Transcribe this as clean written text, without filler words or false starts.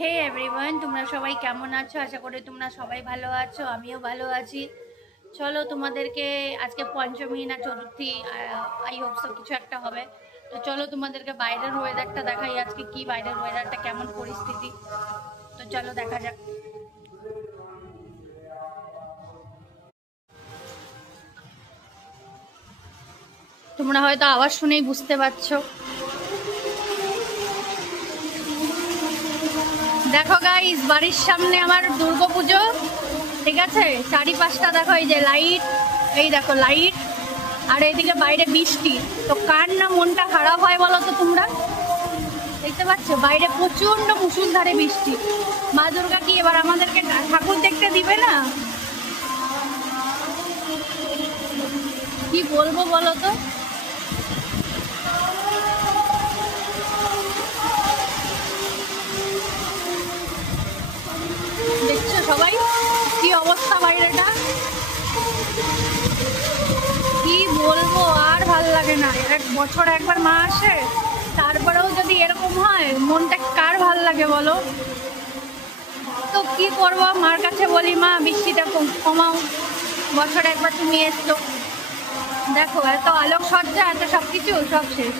হে everyone, তোমরা সবাই কেমন আছো? আশা করি তোমরা সবাই ভালো আছো, আমিও ভালো আছি। চলো তোমাদেরকে আজকে পঞ্চমী না চতুর্থী, আই হোপ সো কিছু একটা হবে। তো চলো তোমাদেরকে বাইরের ওয়েদারটা দেখাই, আজকে কি বাইরের ওয়েদারটা কেমন পরিস্থিতি। তো চলো দেখা যাক। তোমরা হয়তো আওয়াজ শুনেই বুঝতে পারছো। দেখো গাইস, বাড়ির সামনে আমার দুর্গাপুজো, ঠিক আছে? চারিপাশটা দেখো, এই যে লাইট, এই দেখো লাইট, আর এইদিকে বাইরে বৃষ্টি। তো কার না মনটা খারাপ হয় বলো তো? তোমরা দেখতে পাচ্ছ বাইরে প্রচন্ড মুষলধারে বৃষ্টি। মা দুর্গা কি এবার আমাদেরকে ঠাকুর দেখতে দিবে না? কি বলবো বলো তো। দেখছো সবাই কি অবস্থা বাইরেটা? কি বলবো, আর ভাল লাগে না। এক বছর একবার মা আসে, তারপরেও যদি এরকম হয় মনটা কার ভাল লাগে বলো? তো কি করবো, মার কাছে বলি মা বৃষ্টিটা কমাও, বছর একবার তুমি এসছো। দেখো এত আলোকসজ্জা, এত সবকিছু, সব শেষ।